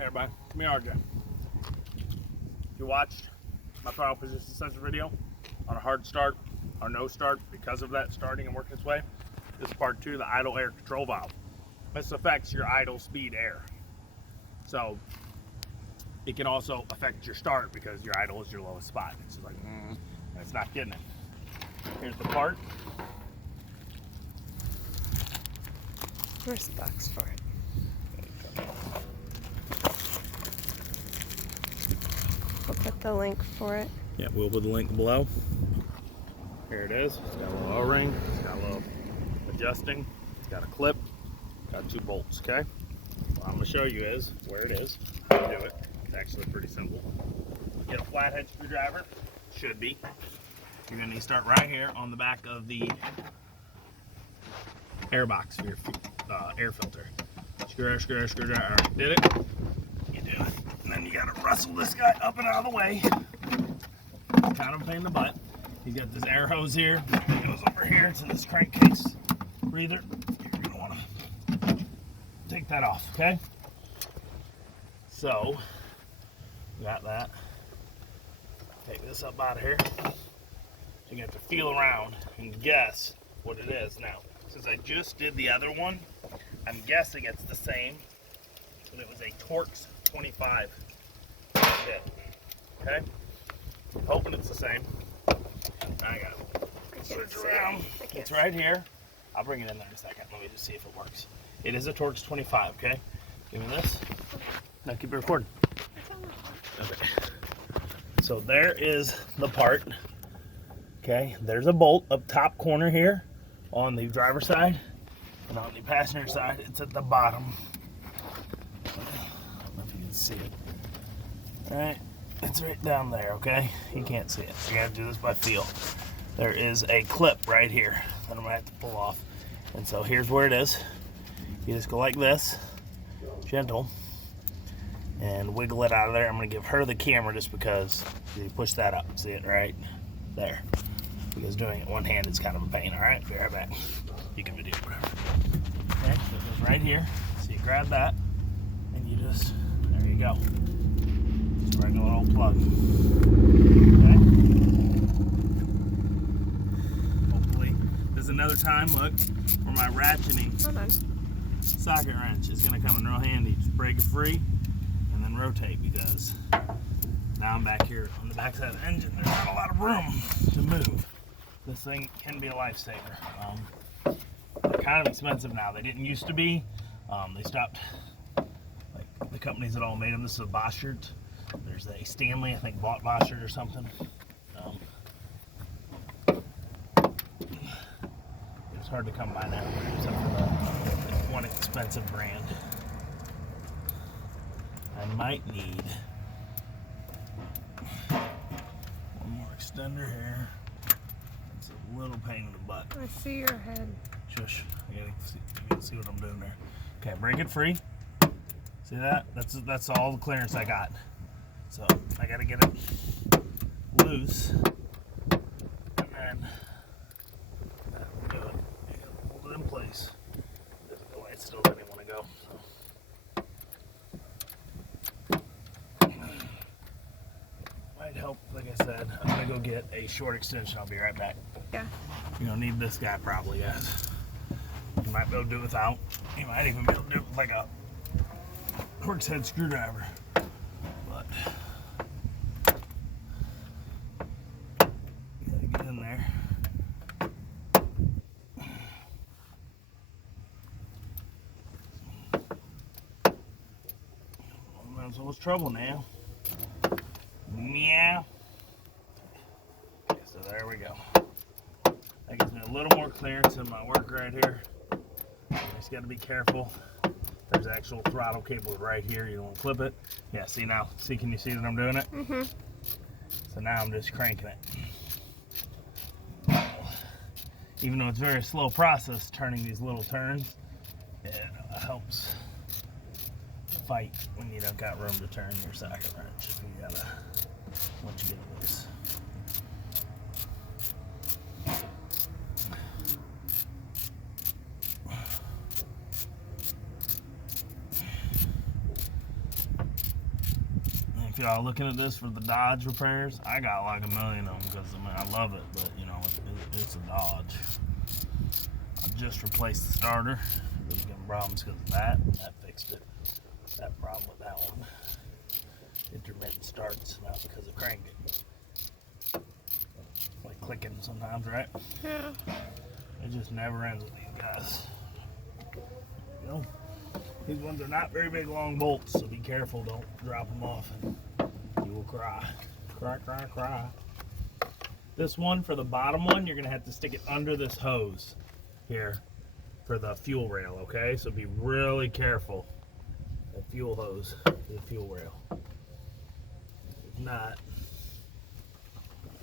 Hey everybody, it's me RJ. If you watched my throttle position sensor video on a hard start or no start because of that starting and working its way, this is part 2, the idle air control valve. This affects your idle speed air. So it can also affect your start because your idle is your lowest spot. It's just like, and it's not getting it. Here's the part. Where's the box for it? We'll put the link for it. Yeah, we'll put the link below. Here it is. It's got a little O-ring. It's got a little adjusting. It's got a clip. Got 2 bolts, okay? What I'm going to show you is where it is, how to do it. It's actually pretty simple. Get a flathead screwdriver. Should be. You're going to need to start right here on the back of the air box for your air filter. Screwdriver. All right, did it. You do it. And then you got to wrestle this guy up and out of the way. Kind of a pain in the butt. He's got this air hose here that goes over here to this crankcase breather. You're going to want to take that off, okay? So, got that. Take this up out of here. You're going to have to feel around and guess what it is. Now, since I just did the other one, I'm guessing it's the same, but it was a Torx 25 bit. Okay? I'm hoping it's the same. I got it. Switch around. It's right here. I'll bring it in there in a second. Let me just see if it works. It is a Torx 25, okay? Give me this. Now keep it recording. Okay. So there is the part. Okay, there's a bolt up top corner here on the driver's side, and on the passenger side, it's at the bottom. I don't know if you can see it. All right, it's right down there, okay? You can't see it. I gotta do this by feel. There is a clip right here that I'm gonna have to pull off. And so here's where it is. You just go like this, gentle, and wiggle it out of there. I'm gonna give her the camera just because you push that up. See it right there? Because doing it one hand is kind of a pain. All right, be right back. You can video whatever. Okay, so it goes right here. So you grab that, and you just, there you go. Just a regular old plug. Okay. Hopefully, there's another time, look, where my ratcheting socket wrench is gonna come in real handy. Just break it free, and then rotate, because now I'm back here on the backside of the engine. There's not a lot of room to move. This thing can be a lifesaver. They're kind of expensive now. They didn't used to be. They stopped. Like the companies that all made them. This is a Boschert. There's a Stanley, I think, bought Boschert or something. It's hard to come by now, except for the one expensive brand. I might need one more extender here. It's a little pain in the butt. I see your head. Shush. You can see what I'm doing there. Okay, break it free. See that? That's all the clearance I got. So I gotta get it loose. And then do it. Hold it in place. The light still doesn't want to go. So. Might help, like I said. I'm gonna go get a short extension. I'll be right back. Yeah. You don't need this guy probably, guys. You might be able to do it without. You might even be able to do it with like a Torx head screwdriver. But you gotta get in there. I'm in so much trouble now. Meow. Okay, so there we go. That gives me a little more clearance in my work right here. Just got to be careful. There's actual throttle cable right here. You don't want to clip it. Yeah, see now? See, can you see that I'm doing it? Mm-hmm. So now I'm just cranking it. Even though it's a very slow process, turning these little turns, it helps fight when you don't got room to turn your socket wrench. You gotta, once you get it loose. y'all looking at this for the Dodge repairs, I got like 1 million of them because I love it, but you know, it's a Dodge. I just replaced the starter. It was getting problems because of that. That fixed it. That problem with that one. Intermittent starts, not because of cranking. Like clicking sometimes, right? Yeah. It just never ends with these guys. You know, these ones are not very big long bolts, so be careful. Don't drop them off and you will cry. Cry, cry, cry. This one, for the bottom one, you're going to have to stick it under this hose here for the fuel rail, okay? So be really careful. That fuel hose, the fuel rail. If not,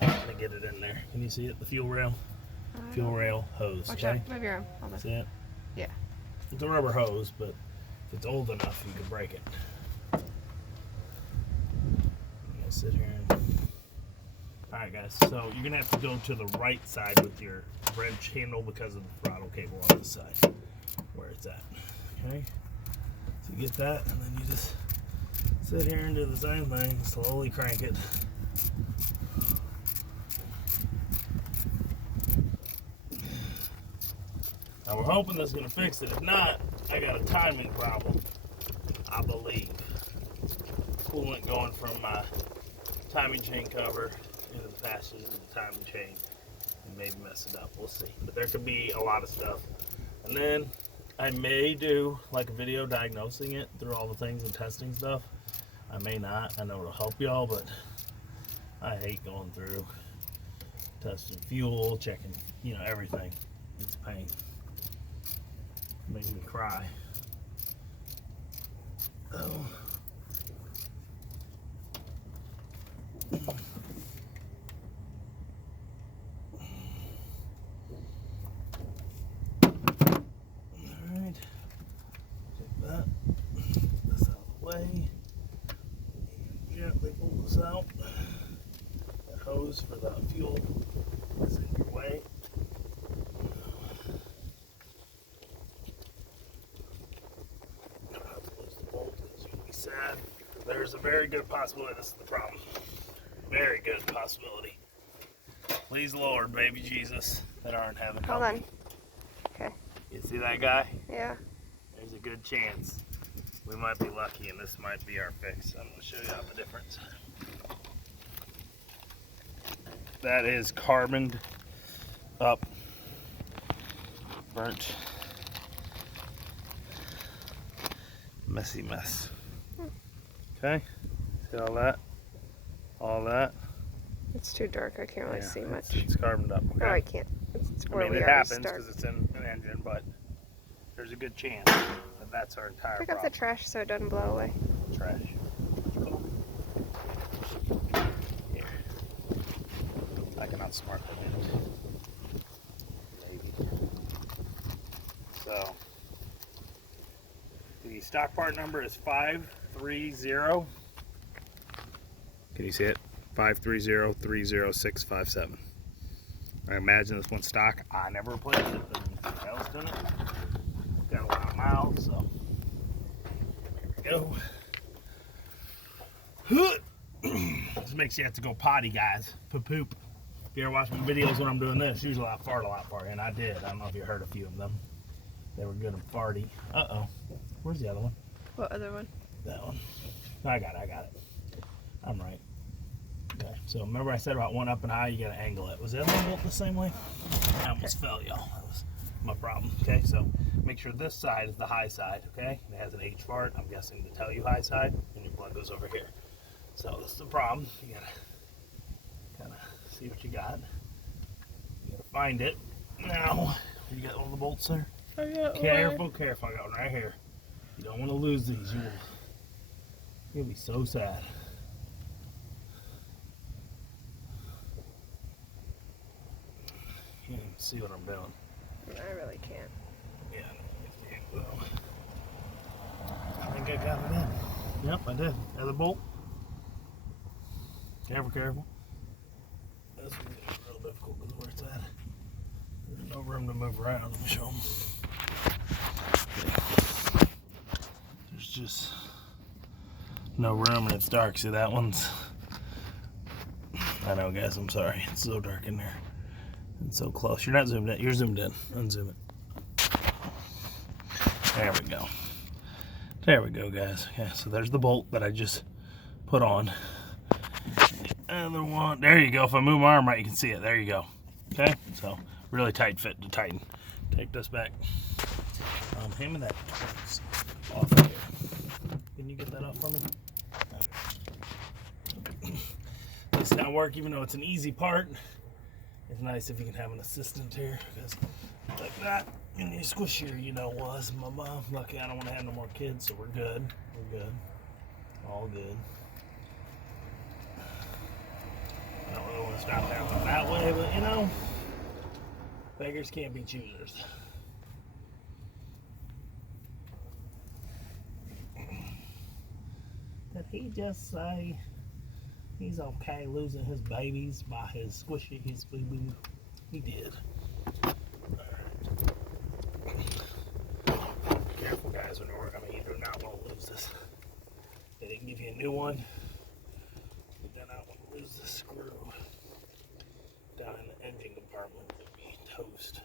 I'm not going to get it in there. Can you see it, the fuel rail? Fuel rail hose, Watch okay? out. Move your arm. Hold on. See it? Yeah. It's a rubber hose, but if it's old enough, you can break it. I'm gonna sit here and... Alright guys, so you're gonna have to go to the right side with your wrench handle because of the throttle cable on this side, where it's at, okay? So you get that, and then you just sit here and do the same thing, slowly crank it. Now we're hoping this is going to fix it. If not, I got a timing problem, I believe. Coolant going from my timing chain cover into the passage into the timing chain and maybe mess it up. We'll see. But there could be a lot of stuff. And then I may do like a video diagnosing it through all the things and testing stuff. I may not. I know it'll help y'all, but I hate going through testing fuel, checking, you know, everything. It's a pain. Makes me cry. Oh. Alright. Take that. Get this out of the way. Gently pull this out. That hose for the fuel is in your way. Sad. There's a very good possibility this is the problem. Very good possibility. Please, Lord, baby Jesus, that are in heaven. Hold on. Okay. You see that guy? Yeah. There's a good chance we might be lucky and this might be our fix. I'm going to show you the difference. That is carboned up, burnt, messy mess. Okay, see all that? All that? It's too dark. I can't really see much. It's carboned up, okay? Oh, I can't. It's where it we already happens start. because it's in an engine, but there's a good chance that that's our entire Pick problem. up the trash so it doesn't blow away. Trash. Cool. Here. I can outsmart that maybe. So, the stock part number is 530. Can you see it? 530-30657. I imagine this one's stock. I never replaced it, but anything else done it. Got a lot of miles, so there we go. This makes you have to go potty, guys. Poop. If you ever watch my videos when I'm doing this, usually I fart a lot for you, and I did. I don't know if you heard a few of them. They were good and farty. Uh-oh. Where's the other one? What other one? That one. I got it. I'm right. Okay, so remember I said about one up and high, you gotta angle it. Was the other one built the same way? I almost fell, y'all. That was my problem. Okay, so make sure this side is the high side, okay? It has an H fart, I'm guessing, to tell you high side, and your plug goes over here. So this is the problem. You gotta kind of see what you got. You gotta find it. Now, you got one of the bolts there? I got Careful. I got one right here. You don't want to lose these. You'll be so sad. You can see what I'm doing. I really can't. Yeah, I think I got it in. Yep, I did. Other bolt. Careful. This one's gonna be real difficult because of where it's at. There's no room to move around. Let me show them. There's just no room and it's dark. See that one's, I know guys, I'm sorry. It's so dark in there. It's so close. You're not zoomed in. You're zoomed in. Unzoom it. There we go. There we go, guys. Okay, so there's the bolt that I just put on. The other one. There you go. If I move my arm right, you can see it. There you go. Okay, so really tight fit to tighten. Take this back. Hand me that off here. Can you get that off for me? This not work, even though it's an easy part. It's nice if you can have an assistant here, because like that, and you squish here, you know, was my mom. Lucky I don't want to have no more kids, so we're good. We're good. All good. I don't really want to stop happening that way, but you know, beggars can't be choosers. Did he just say he's okay losing his babies by his squishy, his boo-boo? He did. Careful, guys, when we're, I mean, you do not want to lose this. They didn't give you a new one. You do not want to lose the screw down in the engine compartment. It'd be toast.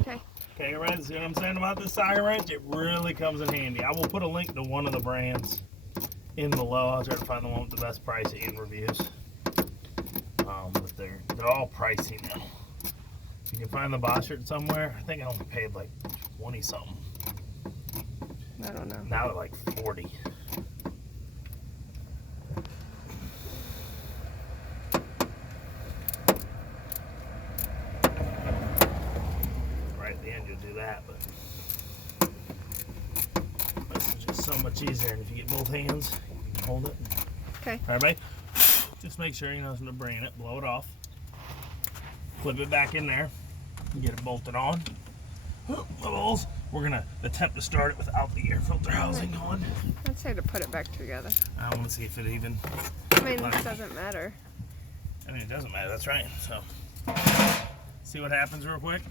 Okay. Okay, guys, see what I'm saying about this socket wrench? It really comes in handy. I will put a link to one of the brands in below. I'll try to find the one with the best price and reviews. But they're all pricey now. You can find the Boschert somewhere. I think I only paid like 20 something. I don't know. Now they're like 40. Right at the end you'll do that, but this is just so much easier. And if you get both hands, you can hold it. Okay. All right, babe? Just make sure you know to bring it, blow it off, clip it back in there, get it bolted on. Bubbles. We're gonna attempt to start it without the air filter housing on. I'd say to put it back together. I want to see if it even. I mean, it doesn't matter. I mean, it doesn't matter. That's right. So, see what happens real quick.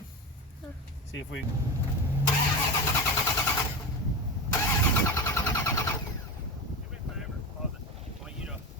See if we.